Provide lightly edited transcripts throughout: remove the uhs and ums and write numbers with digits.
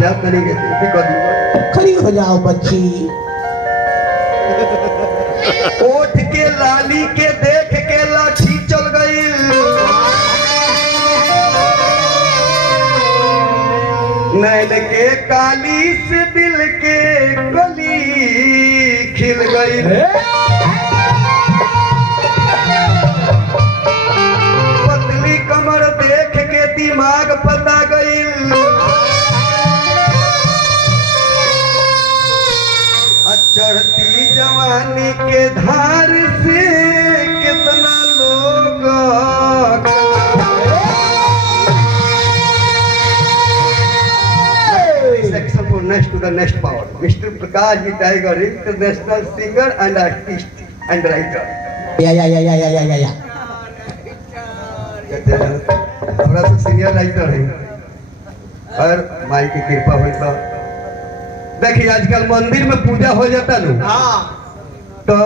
जा तनी के खड़ी हो जाओ बच्ची। ओठ के लाली के देख के लाठी चल गई, नैन के काली से दिल के कली खिल गई। पतली कमर देख के दिमाग पता गई, चढ़ती जवानी के धार से कितना लोग next to the next power. Mr. Prakash Ji Tiger, international singer and artist and writer. या हमारा तो सीनियर राइटर है और माई की कृपा हुई तो देखिए आजकल मंदिर में पूजा हो जाता ना तो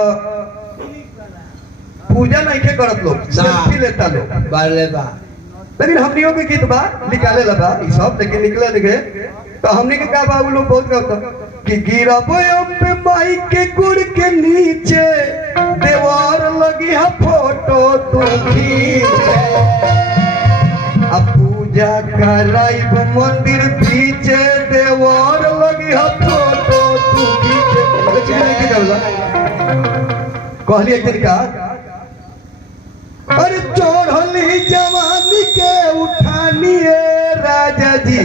पूजा नहीं के करत लोग, सेल्फी लेता लोग बाले बा। लेकिन हमनियों के गीत बा निकाले लगा ये सब, लेकिन निकले दिखे तो हमने के का बाबू लोग बहुत कहता कि गिरा पे माई के गुड़ के नीचे दीवार लगी है फोटो तू खींच, अब पूजा कराई मंदिर पीछे दीवार लगी है फोटो तू खींच। कहली एक दिन का अरे चोरली जवानी के उठानिए राजा जी